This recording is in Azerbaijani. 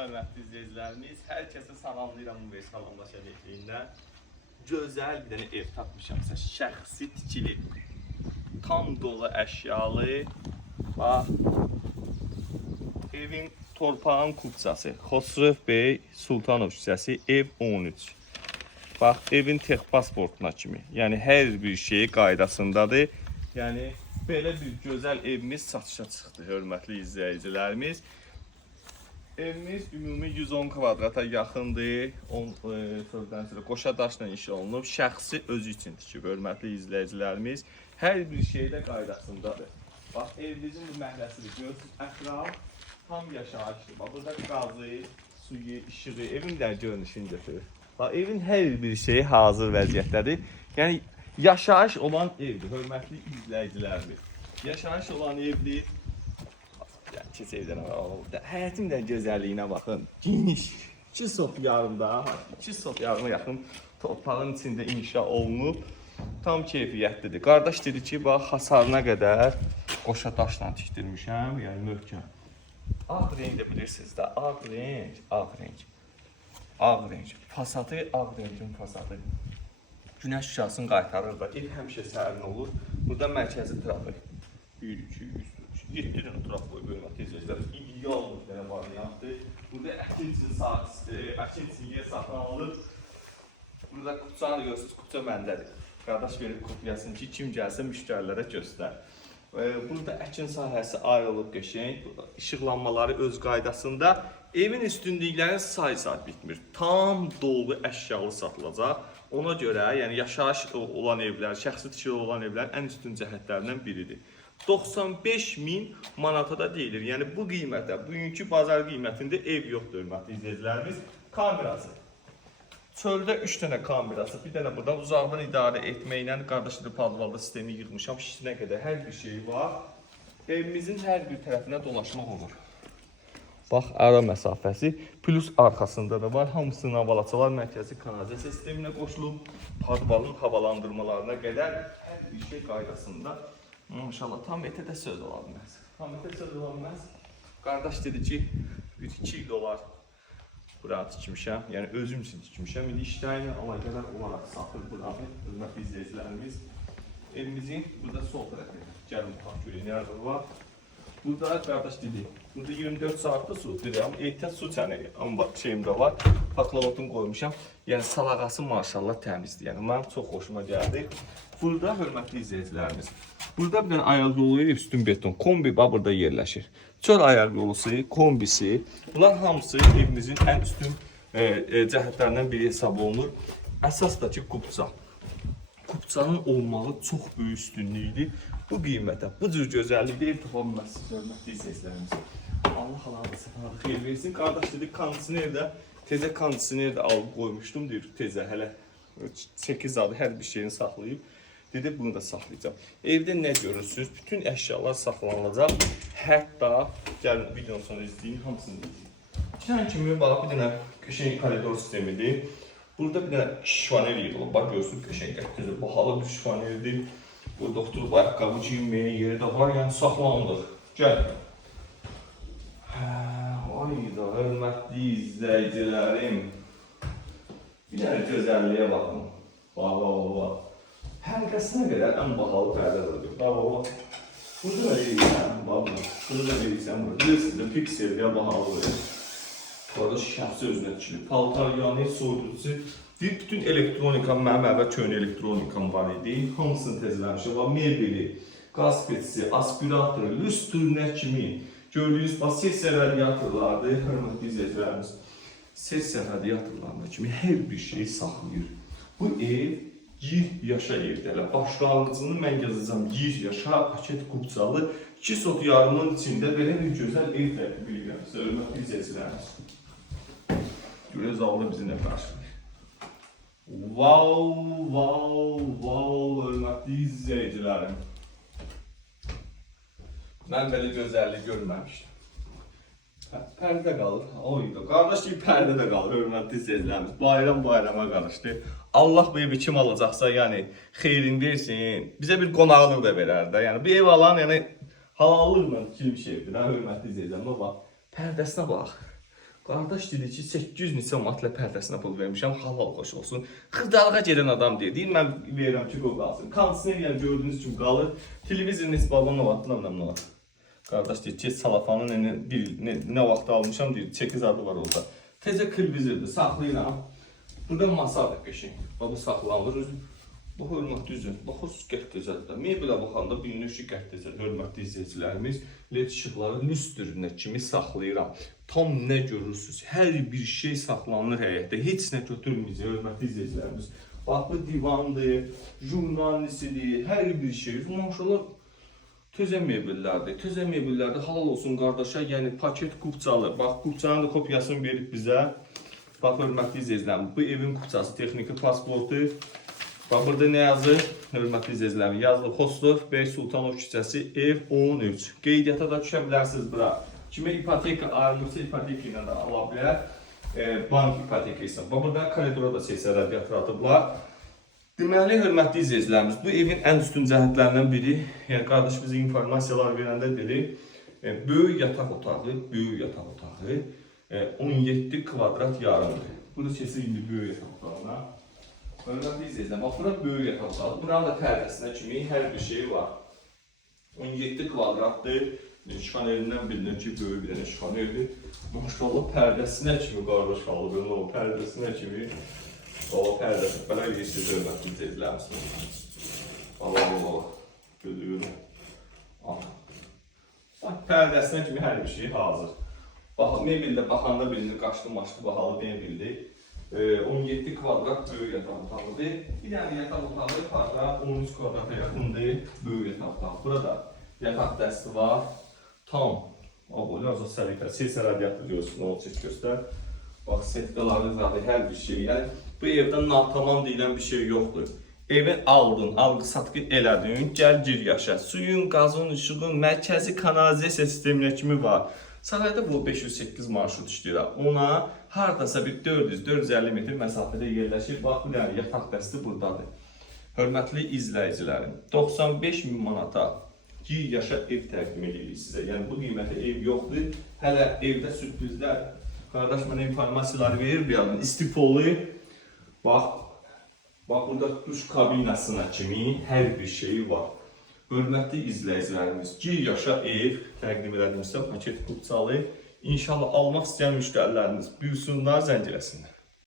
hörmətli izləyicilərimiz, hər kəsə salamlayıram bu salamlaşa vekliyində. Gözəl bir dənə ev tapmışamsa, şəxsi tikili, tam dolu əşyalı. Bax, evin torpağın kupçası, Xosrov Bey Sultanov küçəsi, ev 13. Bax, evin texpasportuna kimi, yəni hər bir şey qaydasındadır. Yəni, belə bir gözəl evimiz satışa çıxdı, hörmətli izləyicilərimiz. Evimiz ümumi 110 kvadrata yaxındır. Sözdən sonra qoşa daşla inşa olunub. Şəxsi özü üçün tikib, hörmətli izləyicilərimiz. Hər bir şey də qaydasındadır. Bax, evimizin bu məhləsidir. Görürsünüz, ətraf tam yaşayışdır. Bax, burada qazı, suyu, işığı, evin də görünüşünü götürür. Bax, evin hər bir şeyi hazır vəziyyətdədir. Yəni, yaşayış olan evdir, hörmətli izləyicilərimiz. Yaşayış olan evdir. Yəni, keç evdən həyətin də gözəlliyinə baxın. Geniş, 2 sot yarımda, 2 sot yarıma yaxın torpağın içində inşa olunub. Tam keyfiyyətlidir. Qardaş dedi ki, bax, hasarına qədər qoşa daşla tikdirmişəm, yəni möhkəm. Ağ renk də bilirsiniz də, ağ renk, ağ renk. Ağ renk. Fasadı, ağ renkin fasadı. Günəş şüasını qaytarır da, ev həmişə sərin olur. Burada mərkəzi trafik. 1, 2, 3, 7 dənə oturaq qoyub, hörmətli izləyicilərimiz. İdeal bir dənə variantdır. Burada əkin üçün yer saxlanılır. Burada kupçanı da görürsünüz, kupça məndədir. Qardaş verib kupyasını ki, kim gəlsə müştərilərə göstər. Burada əkin sahəsi ayrılıb qəşəng. İşıqlanmaları öz qaydasında. Evin üstünlüklərinin sayı bitmir. Tam dolu əşyalı satılacaq. Ona görə, yəni yaşayış olan evlər, şəxsi tikili olan evlərin ən üstün cəhətlərindən biridir. 95.000 manata da deyilir. Yəni bu qiymətə, bugünkü bazar qiymətində ev yoxdur, hörmətli izləyicilərimiz. Kamerası. Çöldə 3 dənə kamerası, bir dənə buradan uzaqdan idarə etməklə qardaşlı padvalda sistemi yığmışam, şişinə qədər hər bir şey var. Evimizin hər bir tərəfinə dolaşmaq olur. Bax, ara məsafəsi, plus arxasında da var. Hamısının havalaçalar mərkəzi kanalizasiya sisteminə qoşulub. Padvalın havalandırmalarına qədər hər bir şey qaydasında. İnşallah tam etədə söz ola bilməz. Tam etədə söz ola bilməz. Qardaş dedi ki, 2 il olar buranı tikmişəm, yəni özüm üçün tikmişəm. İndi işlərlə əlaqədar olaraq satır buranı, hörmətli izləyicilərimiz. Evimizin burada sol tərəfi, gəlin baxaq görək, nerede var. Burada qardaş dedi, burada 24 saatda su dedi, amma ehtiyat su çəni şeyimdə var. Paklavatını qoymuşam. Yəni salağası maşallah təmizdir. Yəni mənim çox xoşuma gəldi. Burada hörmətli izləyicilərimiz. Burada bir dənə ayaq yolu üstün beton, kombi burada yerləşir. Çöl ayaq yolusu, kombisi, bunlar hamısı evimizin ən üstün cəhətlərindən biri hesab olunur. Əsas da ki, kupça. Kupçanın olmağı çox böyük üstünlüydür. Bu qiymətə, bu cür gözəllikdə ev tapa bilməzsiniz, hörmətli izləyicilərimiz. Allah Allah, xeyir versin. Qardaş dedi, kondisiner də, tezə kondisiner də alıb qoymuşdum, deyir, tezə hələ 8 adı hər bir şeyini saxlayıb. Dedi, bunu da saxlayacağım. Evdə nə görürsünüz? Bütün əşyalar saxlanılacaq. Hətta, gəlin videonun sonra izləyin, hamısını izləyin. Sən kimi, bax, bir dənə qəşəng koridor sistemidir. Burada bir dənə şifaner yığılıb. Bax, görürsünüz, qəşəng gətirir. Bahalı bir şifanerdir. Burada oturub ayaqqabı giyinməyə yeri də var, yəni saxlanılır. Gəl. Ayda, hörmətli izləyicilərim. Bir dənə gözəlliyə baxın. Bax. Həmkəsinə qədər ən bahalı pərdədir. Bax. Burada da deyirsən, bax. Burada da deyirsən, bilirsiniz də piksel ya bahalıdır. Burada şəxsi özünə tikilib. Paltar yanı, soyuducu. Bütün elektronikam, mənim əvvəl köhnə elektronikam var idi. Hamısını tezləmişəm. Mebeli, qaz petisi, aspiratoru, lüstrünə kimi. Gördüyünüz sessiya radiatorlardır, hörmətli izləyicilərimiz. Sessiya radiatorlarına kimi hər bir şey saxlayır. Bu ev gir yaşa evdə. Başlanğıcını mən yazacağım. Gir yaşa, paket kupçalı, 2 sot yarımın içində belə bir gözəl ev tərəfi bilirəm. Hörmətli izləyicilərimiz. Görəz Allah bizi nə qarşılayır. Wow, hörmətli izləyicilərim. Mən belə gözəllik görməmişdim. Pərdə qalır. Oyda. Qardaş deyib pərdə də qalır, hörmətli izləyicilərimiz. Bayrama qarışdı. Allah bu evi kim alacaqsa, yəni xeyrin versin. Bizə bir qonaqlıq da verər də. Yəni bu ev alan, yəni halallıqla tikilmiş evdir, hörmətli izləyicilərimiz. Bax, pərdəsinə bax. Qardaş dedi ki 800 neçə manatla pərdəsinə pul vermişəm, halal xoş olsun. Xırdalığa gedən adam deyir, mən verirəm ki, qoy qalsın. Kondisioner yəni gördüyünüz kimi qalır. Televizorun heç balon nə vaxtdan nə var. Qardaş deyir ki, salafanın nə vaxt almışam deyir, 8 adı var orada. Tezə televizordur, saxlayıram. Burada masadır qəşəng. Bu saxlanılır. Bu hörmətli düzür. Baxırsınız qəhtəcədir. Mebelə baxanda bilinir ki, qəhtəcədir. Hörmətli izləyicilərimiz LED işıqları lüstrünə kimi saxlayıram. Tam nə görürsünüz? Hər bir şey saxlanılır həyətdə. Heç nə götürməyəcək hörmətli izləyicilərimiz. Bax bu divandır, jurnalisidir, hər bir şey. Maşallah tözə mebellərdir. Tözə mebellərdə halal olsun qardaşa, yəni paket qubçalı. Bax qubçanın da kopyasını verib bizə. Bax hörmətli izləyicilərimiz, bu evin qubçası, texniki pasportu. Bax burada nə yazır? Hörmətli izləyicilərimiz, yazılıb Xosrov bəy Sultanov küçəsi, ev 13. Qeydiyyata da düşə bilərsiniz bura. Kimə ipoteka ayrılırsa ipoteka ilə də ala bilər. Bank ipoteka isə. Bax burada koridora da sesiya radiator atıblar. Deməli, hörmətli izləyicilərimiz, bu evin ən üstün cəhətlərindən biri, yəni qardaş bizə informasiyalar verəndə dedi, böyük yataq otağı, 17 kvadrat yarımdır. Burada sesi indi böyük yataq otağına. Hörmətli izləyicilər, bax bura böyük yataq otağı. Buranın da pərdəsinə kimi hər bir şey var. 17 kvadratdır. Şikan evindən bilinir ki, böyük bir şikan evi. Maşallah pərdəsinə kimi qardaş qalır, belə o pərdəsinə kimi. Valla pərdəsinə belə bilirsiniz, hörmətli izləyicilərimiz. Valla, görüyorum. Pərdəsinə kimi hər bir şey hazır. Mebeldə baxanda bilinir, qaşlı maşlı bahalı mebeldir. 17 kvadrat böyük yataq otağıdır. Bir dənə yataq otağı parda 13 kvadrata yaxındır, böyük yataq otağı. Burada yataq dəsti var. Tam, abone olsa səliqə, sesiya radiator görürsünüz, onu çək göstər. Bax, setqaları zaten hər bir şey. Yəni, bu evdə natamam deyilən bir şey yoxdur. Evi aldın, alqı-satqı elədin, gəl gir yaşa. Suyun, qazın, işığın, mərkəzi kanalizasiya sisteminə kimi var. Sarayda bu 508 marşrut işləyir. Ona hardasa bir 400-450 metr məsafədə yerləşir. Bax, bu yəni yataq dəsti buradadır. Hörmətli izləyicilərim, 95 min manata gir yaşa ev təqdim edirik sizə. Yəni bu qiymətə ev yoxdur. Hələ evdə sürprizlər. Qardaş mənə informasiyaları verir bir yandan. İstifolu. Bax burada duş kabinasına kimi hər bir şey var. Hörmətli izləyicilərimiz, gir yaşa ev təqdim edilmişsə paket qubçalı. İnşallah almaq istəyən müştərilərimiz buyursunlar, zəng eləsinlər.